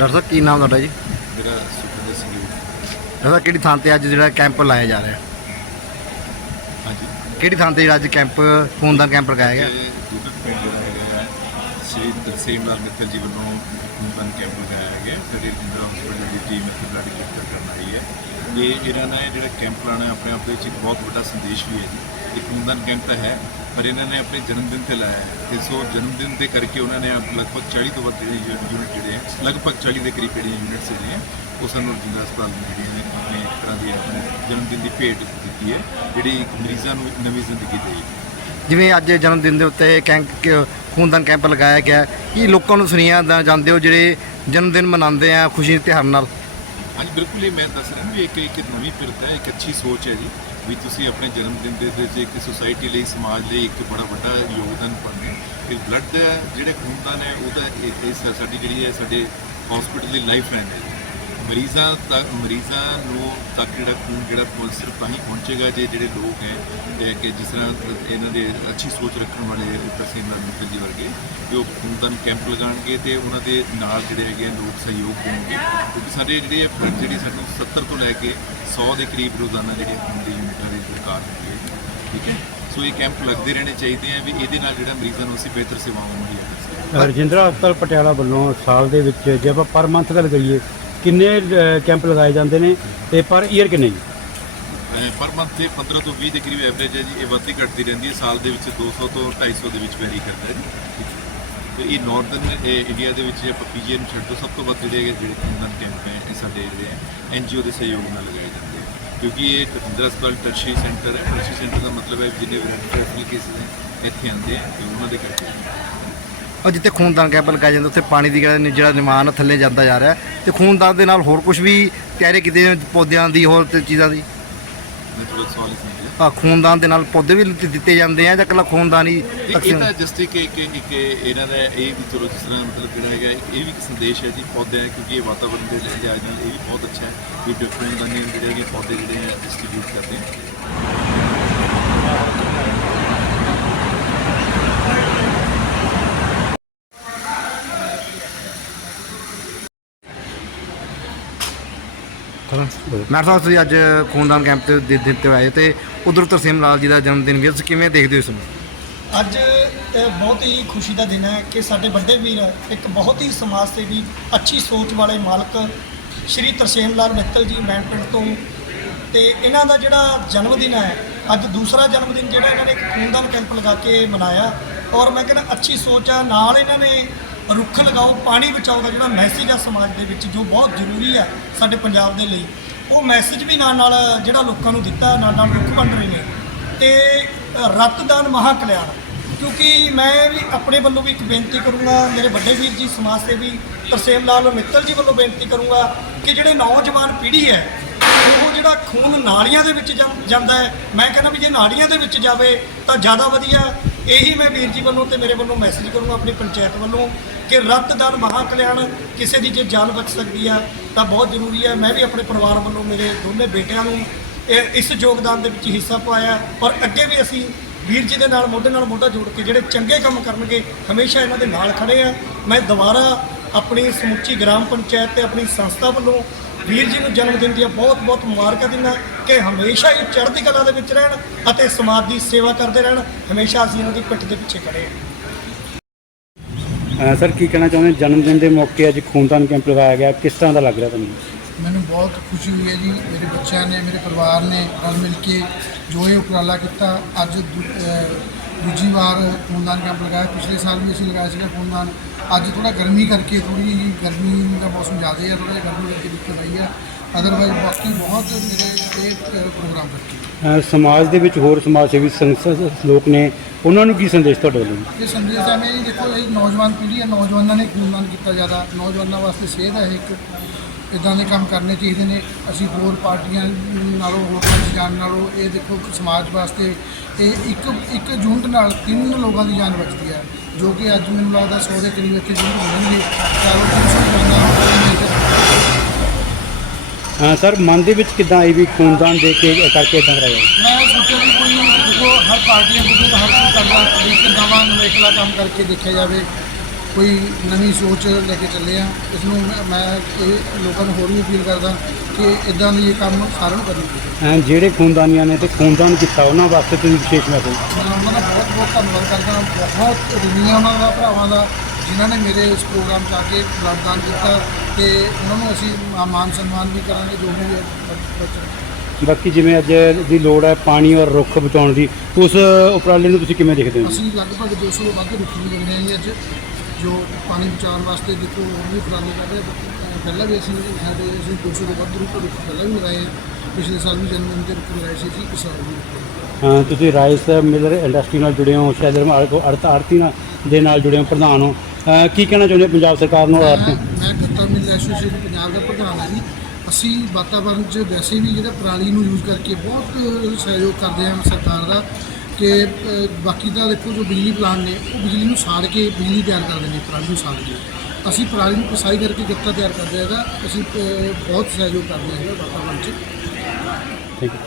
Doctor ਸਾਹਿਬ ਕੀ ਨਾਮ ਤੁਹਾਡਾ ਜੀ? ਮੇਰਾ ਸੁਖਿੰਦਰ ਸਿੰਘ ਜੀ। ਡਾਕਟਰ ਸਾਹਿਬ ਕਿਹੜੀ ਥਾਂ ਤੇ ਅੱਜ ਜਿਹੜਾ ਕੈਂਪ ਲਾਇਆ ਜਾ ਰਿਹਾ? ਹਾਂਜੀ। ਕਿਹੜੀ ਥਾਂ ਤੇ ਜਿਹੜਾ ਅੱਜ ਕੈਂਪ ਖੂਨਦਾਨ ਕੈਂਪ ਲਗਾਇਆ ਗਿਆ? ਪਿੰਡ ਜਿਹੜਾ ਹੈਗਾ ਸ਼ਹੀਦ ਤਰਸੇਮ ਲਾਲ ਮਿੱਤਲ ਜੀ ਵੱਲੋਂ ਖੂਨਦਾਨ ਕੈਂਪ ਲਗਾਇਆ ਗਿਆ। ਹੈ। ਸਾਡੇ ਇੰਦਰਾ ਹਸਪੀਟਲ ਦੀ ਟੀਮ ਇੱਥੇ ਬਲੱਡ ਗਿਫਟ ਕਰਨ ਆਈ ਹੈ। ਇਹ ਇਹਨਾਂ ਨੇ ਜਿਹੜਾ ਕੈਂਪ ਲਾਣਾ ਆਪਣੇ ਆਪ ਦੇ ਵਿੱਚ ਇੱਕ ਬਹੁਤ ਵੱਡਾ ਸੰਦੇਸ਼ ਵੀ ਹੈ ਜੀ। ਇਹ ਖੂਨਦਾਨ ਕੈਂਪ ਤਾਂ ਹੈ ਪਰ ਇਹਨਾਂ ਨੇ ਆਪਣੇ ਜਨਮ ਦਿਨ ਤੇ ਲਾਇਆ ਹੈ ਤੇ ਸੋ ਜਨਮ ਦਿਨ ਦੇ ਕਰਕੇ ਉਹਨਾਂ ਨੇ ਲਗਭਗ 40 ਤੋਂ ਵੱਧ ਜਿਹੜੇ ਯੂਨਿਟ ਜਿਹੜੇ ਹੈ ਲਗਭਗ 40 ਦੇ ਕਰੀਬ ਜਿਹੜੀਆਂ ਯੂਨਿਟਸ ਜਿਹੜੇ ਹੈ ਉਹ ਸਾਨੂੰ ਰਜਿੰਦਰਾ ਹਸਪਤਾਲ ਨੂੰ ਜਿਹੜੀਆਂ ਨੇ ਆਪਣੇ ਤਰ੍ਹਾਂ ਦੀ ਆਪਣੇ ਜਨਮ ਦਿਨ ਦੀ ਭੇਟ ਦਿੱਤੀ ਹੈ ਜਿਹੜੀ ਇੱਕ ਮਰੀਜ਼ਾਂ ਨੂੰ ਨਵੀਂ ਜ਼ਿੰਦਗੀ ਦੇਈ ਜਿਵੇਂ ਅੱਜ ਜਨਮ ਦਿਨ ਦੇ ਉੱਤੇ ਕੈਂਪ ਖੂਨਦਾਨ ਕੈਂਪ ਲਗਾਇਆ ਗਿਆ ਕੀ ਲੋਕਾਂ ਨੂੰ ਦੇਣਾ ਚਾਹੁੰਦੇ ਹੋ ਜਿਹੜੇ ਜਨਮ ਦਿਨ ਮਨਾਉਂਦੇ ਆ ਖੁਸ਼ੀ ਦੇ ਤਿਉਹਾਰ ਨਾਲ? ਹਾਂਜੀ ਬਿਲਕੁਲ ਇਹ ਮੈਂ ਦੱਸ ਰਿਹਾ ਵੀ ਇੱਕ ਇੱਕ ਨਵੀਂ ਫਿਰਤ ਹੈ ਇੱਕ ਅੱਛੀ ਸੋਚ ਹੈ ਜੀ। ਵੀ ਤੁਸੀਂ ਆਪਣੇ ਜਨਮ ਦਿਨ ਦੇ ਵਿੱਚ ਇੱਕ ਸੋਸਾਇਟੀ ਲਈ, ਸਮਾਜ ਲਈ ਇੱਕ ਬੜਾ ਵੱਡਾ ਯੋਗਦਾਨ ਪਾਉਂਦੇ ਕਿ ਬਲੱਡ ਜਿਹੜੇ ਖੂਨਦਾਨ ਹੈ ਉਹਦਾ ਇਹ ਸਾਡੀ ਜਿਹੜੀ ਹੈ, ਸਾਡੇ ਹਸਪੀਟਲ ਦੀ ਲਾਈਫ ਲਾਈਨ ਹੈ। ਮਰੀਜ਼ਾਂ ਤੱਕ ਮਰੀਜ਼ਾਂ ਨੂੰ ਤੱਕ ਜਿਹੜਾ ਖੂਨ ਜਿਹੜਾ ਪਹੁੰਚ- ਸਿਰਫ ਤਾਂ ਹੀ ਪਹੁੰਚੇਗਾ ਜੇ ਜਿਹੜੇ ਲੋਕ ਹੈ ਤੇ ਕਿ ਜਿਸ ਤਰ੍ਹਾਂ ਇਹਨਾਂ ਦੇ ਅੱਛੀ ਸੋਚ ਰੱਖਣ ਵਾਲੇ ਤਸੀਮ ਨਾਲ ਜੀ ਵਰਗੇ ਜੋ ਖੂਨਦਾਨ ਕੈਂਪ ਲਗਾਉਣਗੇ ਤੇ ਉਹਨਾਂ ਦੇ ਨਾਲ ਜਿਹੜੇ ਹੈਗੇ ਆ ਲੋਕ ਸਹਿਯੋਗ ਦੇਣਗੇ। ਕਿਉਂਕਿ ਸਾਡੇ ਜਿਹੜੇ ਆ, ਜਿਹੜੀ ਸਾਨੂੰ 70 ਤੋਂ ਲੈ ਕੇ 100 ਦੇ ਕਰੀਬ ਰੋਜ਼ਾਨਾ ਜਿਹੜੇ ਖੂਨ ਦੀ ਯੂਨਿਟਾਂ ਦੀ ਸਰਕਾਰ ਹੁੰਦੀ ਹੈ ਠੀਕ ਹੈ? ਸੋ ਇਹ ਕੈਂਪ ਲੱਗਦੇ ਰਹਿਣੇ ਚਾਹੀਦੇ ਆ ਵੀ ਇਹਦੇ ਨਾਲ ਜਿਹੜਾ ਮਰੀਜ਼ਾਂ ਨੂੰ ਅਸੀਂ ਬਿਹਤਰ ਸੇਵਾਵਾਂ ਮੁਹੱਈਆ ਕਰ ਸਕੀਏ ਰਜਿੰਦਰਾ ਹਸਪਤਾਲ ਪਟਿਆਲਾ ਵੱਲੋਂ ਸਾਲ ਦੇ ਵਿੱਚ ਜੇ ਆਪਾਂ ਪਰ ਮੰਥ ਗੱਲ ਕਰੀਏ ਕਿੰਨੇ ਕੈਂਪ ਲਗਾਏ ਜਾਂਦੇ ਨੇ ਤੇ ਪਰ ਈਅਰ ਕਿੰਨੇ ਜੀ? ਪਰ ਮੰਥ ਤੇ 15 ਤੋਂ 20 ਦੇ ਕਰੀਬ ਐਵਰੇਜ ਹੈ ਜੀ। ਇਹ ਵੱਧਦੀ ਘਟਦੀ ਰਹਿੰਦੀ ਹੈ। ਸਾਲ ਦੇ ਵਿੱਚ 200 ਤੋਂ 250 ਦੇ ਵਿੱਚ ਵੈਰੀ ਕਰਦਾ ਹੈ ਜੀ। ਠੀਕ ਹੈ। ਤੇ ਇਹ ਨਾਰਥਰਨ ਇੰਡੀਆ ਦੇ ਵਿੱਚ ਜੇ ਆਪਾਂ ਪੀਜੀਆਈ ਨੂੰ ਛੱਡ ਤੋਂ ਸਭ ਤੋਂ ਵੱਧ ਜਿਹੜੇ ਜਿਹੜੇ ਖੂਨਦਾਨ ਕੈਂਪ ਹੈ, ਇਹ ਸਾਡੇ ਜਿਹੜੇ ਐਨਜੀਓ ਦੇ ਸਹਿਯੋਗ ਨਾਲ ਲਗਾਏ ਜਾਂਦੇ ਆ। ਕਿਉਂਕਿ ਇਹ ਇੰਦਰਾ ਹਸਪਤਾਲ ਟਰਸ਼ੀ ਸੈਂਟਰ ਹੈ। ਟਰਸ਼ੀ ਸੈਂਟਰ ਦਾ ਮਤਲਬ ਹੈ ਜਿੰਨੇ ਰੈਫਰਲ ਕੇਸਿਸ ਹੈ ਇੱਥੇ ਆਉਂਦੇ ਆ, ਤੇ ਉਹਨਾਂ ਦੇ ਕਰਕੇ ਔਰ ਜਿੱਥੇ ਖੂਨਦਾਨ ਕੈਂਪ ਲਗਾਇਆ ਜਾਂਦਾ ਉੱਥੇ ਪਾਣੀ ਦੀ ਜਿਹੜਾ ਜਿਹੜਾ ਨਿਮਾਨ ਆ ਥੱਲੇ ਜਾਂਦਾ ਜਾ ਰਿਹਾ। ਤੇ ਖੂਨਦਾਨ ਦੇ ਨਾਲ ਹੋਰ ਕੁਝ ਵੀ ਤਿਆਰੀ ਕੀਤੇ ਜਾਂਦੇ ਪੌਦਿਆਂ ਦੀ ਹੋਰ ਤੇ ਚੀਜ਼ਾਂ ਦੀ? ਆ ਖੂਨਦਾਨ ਦੇ ਨਾਲ ਪੌਦੇ ਵੀ ਦਿੱਤੇ- ਜਾਂਦੇ ਆ ਜਾਂ ਇਕੱਲਾ ਖੂਨਦਾਨ ਹੀ ਇਹ ਤਾਂ ਜਸਟ ਇੱਕ ਇਹਨਾਂ ਦਾ ਇਹ ਵੀ ਚਲੋ ਜਿਸ ਤਰ੍ਹਾਂ ਮਤਲਬ ਜਿਹੜਾ ਹੈਗਾ ਇਹ ਵੀ ਇੱਕ ਸੰਦੇਸ਼ ਹੈ ਜੀ ਪੌਦਿਆਂ ਕਿਉਂਕਿ ਇਹ ਵਾਤਾਵਰਣ ਦੇ ਲਿਹਾਜ਼ ਨਾਲ ਇਹ ਵੀ ਬਹੁਤ ਅੱਛਾ ਹੈ ਵੀ ਡਿਫਰੈਂਟ ਬੰਨੇ ਜਿਹੜੇ ਹੈਗੇ ਪੌਦੇ ਜਿਹੜੇ ਡਿਸਟ੍ਰੀਬਿਊਟ ਕਰਦੇ ਹੈ ਮੈਂ ਸਾਹਿਬ ਤੁਸੀਂ ਅੱਜ ਖੂਨਦਾਨ ਕੈਂਪ ਤੇ ਦੇ ਦਿੱਤੇ ਆਏ ਤੇ ਉਧਰ ਤਰਸੇਮ ਲਾਲ ਜੀ ਦਾ ਜਨਮ ਦਿਨ ਵੀ ਤੁਸੀਂ ਕਿਵੇਂ ਦੇਖਦੇ ਹੋ ਇਸ ਨੂੰ? ਅੱਜ ਇਹ ਬਹੁਤ ਹੀ ਖੁਸ਼ੀ ਦਾ ਦਿਨ ਹੈ ਕਿ ਸਾਡੇ ਵੱਡੇ ਵੀਰ ਇੱਕ ਬਹੁਤ ਹੀ ਸਮਾਜ ਸੇਵੀ ਅੱਛੀ ਸੋਚ ਵਾਲੇ ਮਾਲਕ ਸ਼੍ਰੀ ਤਰਸੇਮ ਲਾਲ ਮਿੱਤਲ ਜੀ ਮੈਨ ਪਿੰਡ ਤੋਂ ਤੇ ਇਹਨਾਂ ਦਾ ਜਿਹੜਾ ਜਨਮ ਦਿਨ ਹੈ ਅੱਜ ਦੂਸਰਾ ਜਨਮ ਦਿਨ ਜਿਹੜਾ ਇਹਨਾਂ ਨੇ ਇੱਕ ਖੂਨਦਾਨ ਕੈਂਪ ਲਗਾ ਕੇ ਮਨਾਇਆ ਔਰ ਮੈਂ ਕਹਿੰਦਾ ਅੱਛੀ ਸੋਚ ਆ। ਨਾਲ ਇਹਨਾਂ ਨੇ ਰੁੱਖ ਲਗਾਓ, ਪਾਣੀ ਬਚਾਓ ਦਾ ਜਿਹੜਾ ਮੈਸੇਜ ਆ ਸਮਾਜ ਦੇ ਵਿੱਚ ਜੋ ਬਹੁਤ ਜ਼ਰੂਰੀ ਆ ਸਾਡੇ ਪੰਜਾਬ ਦੇ ਲਈ, ਉਹ ਮੈਸੇਜ ਵੀ ਨਾਲ ਨਾਲ ਜਿਹੜਾ ਲੋਕਾਂ ਨੂੰ ਦਿੱਤਾ, ਨਾਲ ਨਾਲ ਰੁੱਖ ਵੰਡ ਰਹੇ ਨੇ। ਤੇ ਰਕਤਦਾਨ ਮਹਾ ਕਲਿਆਣ ਕਿਉਂਕਿ ਮੈਂ ਵੀ ਆਪਣੇ ਵੱਲੋਂ ਵੀ ਇੱਕ ਬੇਨਤੀ ਕਰੂੰਗਾ, ਮੇਰੇ ਵੱਡੇ ਵੀਰ ਜੀ ਸਮਾਜ ਸੇਵੀ ਤਰਸੇਮ ਲਾਲ ਮਿੱਤਲ ਜੀ ਵੱਲੋਂ ਬੇਨਤੀ ਕਰੂੰਗਾ ਕਿ ਜਿਹੜੇ ਨੌਜਵਾਨ ਪੀੜ੍ਹੀ ਹੈ, ਉਹ ਜਿਹੜਾ ਖੂਨ ਨਾਲੀਆਂ ਦੇ ਵਿੱਚ ਜਾਂਦਾ ਹੈ, ਮੈਂ ਕਹਿੰਦਾ ਵੀ ਜੇ ਨਾਲੀਆਂ ਦੇ ਵਿੱਚ ਜਾਵੇ ਤਾਂ ਜ਼ਿਆਦਾ ਵਧੀਆ। ਇਹੀ ਮੈਂ ਵੀਰ ਜੀ ਵੱਲੋਂ ਤੇ ਮੇਰੇ ਵੱਲੋਂ ਮੈਸੇਜ ਕਰੂੰਗਾ ਆਪਣੀ ਪੰਚਾਇਤ ਵੱਲੋਂ ਕਿ ਰਕਤਦਾਨ ਮਹਾ ਕਲਿਆਣ ਕਿਸੇ ਦੀ ਜੇ ਜਾਨ ਬਚ ਸਕਦੀ ਆ, ਤਾਂ ਬਹੁਤ ਜ਼ਰੂਰੀ ਹੈ ਮੈਂ ਵੀ ਆਪਣੇ ਪਰਿਵਾਰ ਵੱਲੋਂ ਮੇਰੇ ਦੋਨੇ ਬੇਟਿਆਂ ਨੂੰ ਇਹ ਇਸ ਯੋਗਦਾਨ ਦੇ ਵਿੱਚ ਹਿੱਸਾ ਪਾਇਆ। ਔਰ ਅੱਗੇ ਵੀ ਅਸੀਂ ਵੀਰ ਜੀ ਦੇ ਨਾਲ, ਮੋਢੇ ਨਾਲ ਮੋਢਾ ਜੋੜ ਕੇ ਜਿਹੜੇ ਚੰਗੇ ਕੰਮ ਕਰਨਗੇ, ਹਮੇਸ਼ਾ ਇਹਨਾਂ ਦੇ ਨਾਲ ਖੜੇ ਆ। ਮੈਂ ਦੁਬਾਰਾ ਆਪਣੀ ਸਮੁੱਚੀ ਗ੍ਰਾਮ ਪੰਚਾਇਤ ਤੇ ਆਪਣੀ ਸੰਸਥਾ ਵੱਲੋਂ ਵੀਰ ਜੀ ਨੂੰ ਜਨਮ ਦਿਨ ਦੀਆਂ ਬਹੁਤ-ਬਹੁਤ ਮੁਬਾਰਕਾਂ ਦਿੰਦਾ ਕਿ ਹਮੇਸ਼ਾ ਹੀ ਚੜ੍ਹਦੀ ਕਲਾ ਦੇ ਵਿੱਚ ਰਹਿਣ ਅਤੇ ਸਮਾਜ ਦੀ ਸੇਵਾ ਕਰਦੇ ਰਹਿਣ। ਹਮੇਸ਼ਾ ਅਸੀਂ ਇਹਨਾਂ ਦੀ ਪਿੱਠ ਦੇ ਪਿੱਛੇ ਖੜੇ ਹਾਂ। ਸਰ ਕੀ ਕਹਿਣਾ ਚਾਹੁੰਦੇ? ਜਨਮ ਦਿਨ ਦੇ ਮੌਕੇ ਅੱਜ ਖੂਨਦਾਨ ਕੈਂਪ ਲਗਾਇਆ ਗਿਆ। ਕਿਸ ਤਰ੍ਹਾਂ ਦਾ ਲੱਗ ਰਿਹਾ ਤੁਹਾਨੂੰ? ਮੈਨੂੰ ਬਹੁਤ ਖੁਸ਼ੀ ਹੋਈ ਹੈ ਜੀ। ਮੇਰੇ ਬੱਚਿਆਂ ਨੇ ਮੇਰੇ ਪਰਿਵਾਰ ਨੇ ਰਲ ਮਿਲ ਕੇ ਜੋ ਇਹ ਉਪਰਾਲਾ ਕੀਤਾ ਅੱਜ ਦੂਜੀ ਵਾਰ ਖੂਨਦਾਨ ਕੈਂਪ ਲਗਾਇਆ। ਪਿਛਲੇ ਸਾਲ ਵੀ ਅਸੀਂ ਲਗਾਇਆ ਸੀਗਾ ਖੂਨਦਾਨ। ਅੱਜ ਥੋੜਾ ਗਰਮੀ ਕਰਕੇ ਥੋੜੀ ਜਿਹੀ ਗਰਮੀ ਦਾ ਮੌਸਮ ਜ਼ਿਆਦਾ ਹੈ ਥੋੜਾ ਗਰਮੀ ਕਰਕੇ ਦਿੱਕਤ ਆਈ ਹੈ। ਅਦਰਵਾਈਜ਼ ਬਾਕੀ ਬਹੁਤ ਮੇਰੇ ਇਹ ਪ੍ਰੋਗਰਾਮ ਰੱਖੇ। ਅ, ਸਮਾਜ ਦੇ ਵਿੱਚ ਹੋਰ ਸਮਾਜ ਸੇਵੀ ਸੰਸਥਾ ਲੋਕ ਨੇ ਉਹਨਾਂ ਨੂੰ ਕੀ ਸੰਦੇਸ਼ ਤੁਹਾਡੇ ਵੱਲੋਂ? ਇਹ ਸੰਦੇਸ਼ ਹੈ ਮੈਂ ਦੇਖੋ ਇਹ ਨੌਜਵਾਨ ਪੀੜ੍ਹੀ ਹੈ ਨੌਜਵਾਨਾਂ ਨੇ ਖੂਨਦਾਨ ਕੀਤਾ ਜ਼ਿਆਦਾ। ਨੌਜਵਾਨਾਂ ਵਾਸਤੇ ਸੇਧ ਹੈ ਇੱਕ। ਇਦਾਂ ਦੇ ਕੰਮ ਕਰਨੇ ਚਾਹੀਦੇ ਨੇ। ਅਸੀਂ ਹੋਰ ਪਾਰਟੀਆਂ ਨਾਲੋਂ ਹੋਰ ਪਾਰਟੀ ਜਾਣ ਨਾਲੋਂ ਇਹ ਦੇਖੋ ਕਿ ਸਮਾਜ ਵਾਸਤੇ ਇਹ ਇੱਕ ਇੱਕ ਯੂਨਿਟ ਨਾਲ ਤਿੰਨ ਲੋਕਾਂ ਦੀ ਜਾਨ ਬਚਦੀ ਹੈ। ਜੋ ਕਿ ਅੱਜ ਮੈਨੂੰ ਲੱਗਦਾ 100 ਦੇ ਕਰੀਬ ਇੱਥੇ ਯੂਨਿਟ ਹੋਣਗੇ ਚਾਰੋਂ 300 ਜਵਾਨਾਂ ਅ, ਸਰ ਮਨ ਦੇ ਵਿੱਚ ਕਿਦਾਂ ਆਈ ਵੀ ਖੂਨਦਾਨ ਦੇ ਕੇ ਕਰਕੇ ਇਦਾਂ ਕਰਾਇਆ? ਮੈਂ ਸੋਚਿਆ ਵੀ ਕੋਈ ਦੇਖੋ ਹਰ ਪਾਰਟੀਆਂ ਦੇ ਹਰ ਕੋਈ ਕਰਦਾ ਇੱਕ ਨਵਾਂ ਨਵੇਕਲਾ ਕੰਮ ਕਰਕੇ ਦੇਖਿਆ ਜਾਵੇ ਕੋਈ ਨਵੀਂ ਸੋਚ ਲੈ ਕੇ ਚੱਲੇ ਆ। ਇਸ ਨੂੰ ਮੈਂ- ਮੈਂ ਇਹ ਲੋਕਾਂ ਨੂੰ ਹੋਰ ਵੀ ਅਪੀਲ ਕਰਦਾ ਕਿ ਇਦਾਂ ਦੀ ਇਹ ਕੰਮ ਸਾਰਿਆਂ ਨੂੰ ਕਰਨੀ ਚਾਹੀਦਾ ਜਿਹੜੇ ਖੂਨਦਾਨੀਆਂ ਨੇ ਤੇ ਖੂਨਦਾਨ ਕੀਤਾ ਉਹਨਾਂ ਵਾਸਤੇ ਤੁਸੀਂ ਵਿਸ਼ੇਸ਼ ਮੈਸੇਜ। ਮੈਂ ਉਹਨਾਂ ਦਾ ਬਹੁਤ ਬਹੁਤ ਧੰਨਵਾਦ ਕਰਦਾ। ਬਹੁਤ ਰਿਣੀਆਂ ਉਹਨਾਂ ਦਾ ਭਰਾਵਾਂ ਦਾ ਜਿਨ੍ਹਾਂ ਨੇ ਮੇਰੇ ਇਸ ਪ੍ਰੋਗਰਾਮ 'ਚ ਆ ਕੇ ਬਲੱਡ ਦਾਨ ਕੀਤਾ ਤੇ ਉਹਨਾਂ ਨੂੰ ਅਸੀਂ ਮਾ- ਮਾਨ ਸਨਮਾਨ ਵੀ ਕਰਾਂਗੇ ਜੋ ਵੀ ਹੈ ਬ- ਬੱਚਾ ਬਾਕੀ ਜਿਵੇਂ ਅੱਜ ਦੀ ਲੋੜ ਹੈ ਪਾਣੀ ਔਰ ਰੁੱਖ ਬਚਾਉਣ ਦੀ ਉਸ ਉਪਰਾਲੇ ਨੂੰ ਤੁਸੀਂ ਕਿਵੇਂ ਦੇਖਦੇ ਹੋ? ਜੀ ਅਸੀਂ ਲਗਭਗ 200 ਤੋਂ ਵੱਧ ਰੁੱਖ ਵੀ ਲਗਾਏ ਜੀ ਅੱਜ। ਜੋ ਪਾਣੀ ਬਚਾਉਣ ਵਾਸਤੇ ਦੇਖੋ ਹੋਰ ਵੀ ਉਪਰਾਲੇ ਕਰ ਰਹੇ। ਪਹਿਲਾਂ ਵੀ ਅਸੀਂ ਸਾਡੇ ਅਸੀਂ 200 ਤੋਂ ਵੱਧ ਰੁੱਖ ਰੁੱਖ ਪਹਿਲਾਂ ਵੀ ਲਗਾਏ ਆ। ਪਿਛਲੇ ਸਾਲ ਵੀ ਜਨਮ ਤੇ ਰੁੱਖ ਲਗਾਏ ਸੀ ਜੀ ਇਸ ਸਾਲ ਵੀ। ਅਹ ਤੁਸੀਂ ਰਾਈਸ ਮਿਲਰ ਇੰਡਸਟਰੀ ਨਾਲ ਜੁੜੇ ਹੋ ਸ਼ੈਲਰ ਮਾਲਕ ਅਰਥ ਆਰਤੀ ਨਾਲ ਦੇ ਨਾਲ ਜੁੜੇ ਹੋ ਪ੍ਰਧਾਨ ਹੋ। ਅਹ ਕੀ ਕਹਿਣਾ ਚਾਹੁੰਦੇ ਹੋ ਪੰਜਾਬ ਸਰਕਾਰ ਨੂੰ ਔਰ ਮੈਂ ਮੈਂ ਗੱਤਾ ਮਿਲ ਐਸੋਸੀਏਸ਼ਨ ਪੰਜਾਬ ਦਾ ਪ੍ਰਧਾਨ ਹਾਂ ਜੀ। ਅਸੀਂ ਵਾਤਾਵਰਣ 'ਚ ਵੈਸੇ ਵੀ ਜਿਹੜਾ ਪਰਾਲੀ ਨੂੰ ਯੂਜ਼ ਕਰਕੇ ਬਹੁਤ ਸਹਿਯੋਗ ਕਰਦੇ ਹਾਂ ਸਰਕਾਰ ਦਾ। ਕਿ ਬਾਕੀ ਤਾਂ ਦੇਖੋ ਜੋ ਬਿਜਲੀ ਪਲਾਂਟ ਨੇ ਉਹ ਬਿਜਲੀ ਨੂੰ ਸਾੜ ਕੇ ਬਿਜਲੀ ਤਿਆਰ ਕਰਦੇ ਨੇ ਪਰਾਲੀ ਨੂੰ ਸਾੜ ਕੇ। ਅਸੀਂ ਪਰਾਲੀ ਨੂੰ ਕਸਾਈ ਕਰਕੇ ਗੱਤਾ ਤਿਆਰ ਕਰਦੇ ਹਾਂ ਅਸੀਂ ਬਹੁਤ ਸਹਿਯੋਗ ਕਰਦੇ ਹਾਂ ਵਾਤਾਵਰਣ 'ਚ। ਠੀਕ ਹੈ।